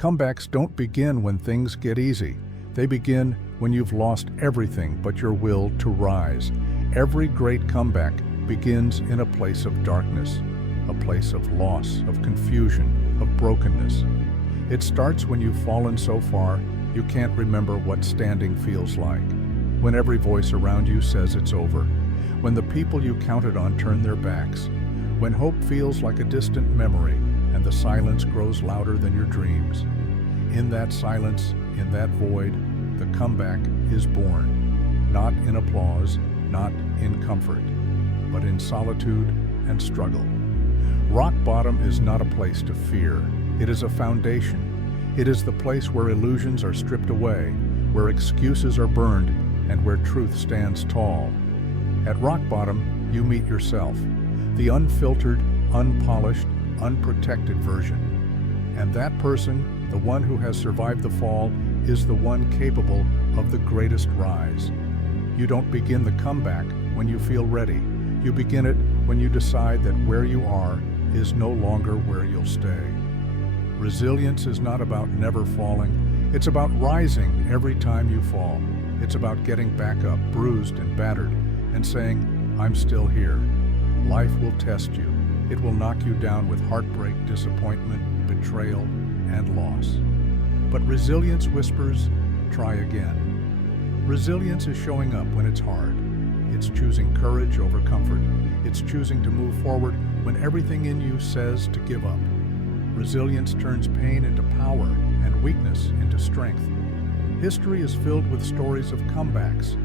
Comebacks don't begin when things get easy. They begin when you've lost everything but your will to rise. Every great comeback begins in a place of darkness, a place of loss, of confusion, of brokenness. It starts when you've fallen so far you can't remember what standing feels like. When every voice around you says it's over. When the people you counted on turn their backs. When hope feels like a distant memory and the silence grows louder than your dreams. In that silence, in that void, the comeback is born. Not in applause, not in comfort, but in solitude and struggle. Rock bottom is not a place to fear. It is a foundation. It is the place where illusions are stripped away, where excuses are burned, and where truth stands tall. At rock bottom, you meet yourself, the unfiltered, unpolished, unprotected version. And that person, the one who has survived the fall, is the one capable of the greatest rise. You don't begin the comeback when you feel ready. You begin it when you decide that where you are is no longer where you'll stay. Resilience is not about never falling. It's about rising every time you fall. It's about getting back up, bruised and battered, and saying, I'm still here. Life will test you. It will knock you down with heartbreak, disappointment, betrayal, and loss. But resilience whispers, try again. Resilience is showing up when it's hard. It's choosing courage over comfort. It's choosing to move forward when everything in you says to give up. Resilience turns pain into power and weakness into strength. History is filled with stories of comebacks.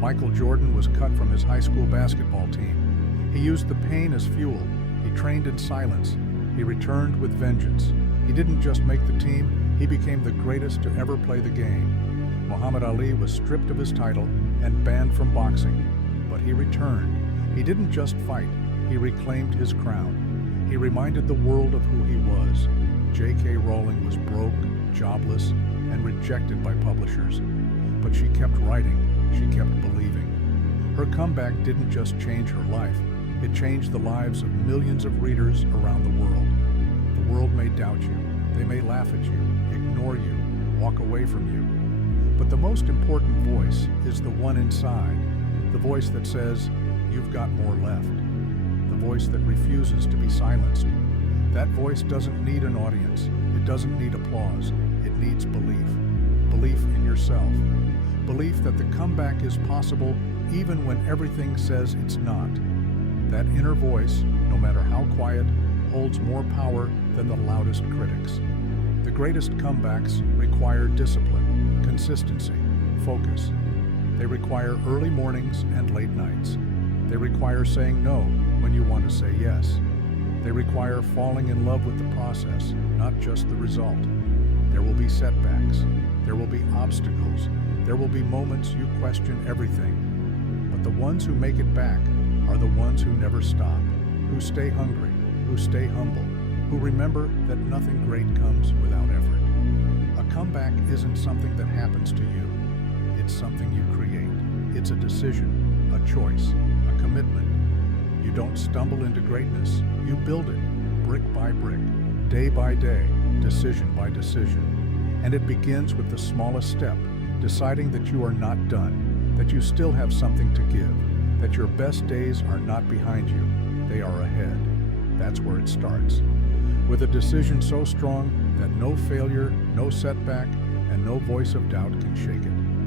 Michael Jordan was cut from his high school basketball team. He used the pain as fuel. He trained in silence. He returned with vengeance. He didn't just make the team, he became the greatest to ever play the game. Muhammad Ali was stripped of his title and banned from boxing, but he returned. He didn't just fight, he reclaimed his crown. He reminded the world of who he was. J.K. Rowling was broke, jobless, and rejected by publishers. But she kept writing, she kept believing. Her comeback didn't just change her life, it changed the lives of millions of readers around the world. The world may doubt you, they may laugh at you, ignore you, walk away from you. But the most important voice is the one inside, the voice that says, you've got more left. The voice that refuses to be silenced. That voice doesn't need an audience. It doesn't need applause. It needs belief. Belief in yourself. Belief that the comeback is possible even when everything says it's not. That inner voice, no matter how quiet, holds more power than the loudest critics. The greatest comebacks require discipline, consistency, focus. They require early mornings and late nights. They require saying no when you want to say yes. They require falling in love with the process, not just the result. There will be setbacks. There will be obstacles. There will be moments you question everything. But the ones who make it back are the ones who never stop, who stay hungry, who stay humble, who remember that nothing great comes without effort. A comeback isn't something that happens to you. It's something you create. It's a decision, a choice, a commitment. You don't stumble into greatness, you build it, brick by brick, day by day, decision by decision. And it begins with the smallest step, deciding that you are not done, that you still have something to give, that your best days are not behind you, they are ahead. That's where it starts. With a decision so strong that no failure, no setback, and no voice of doubt can shake it.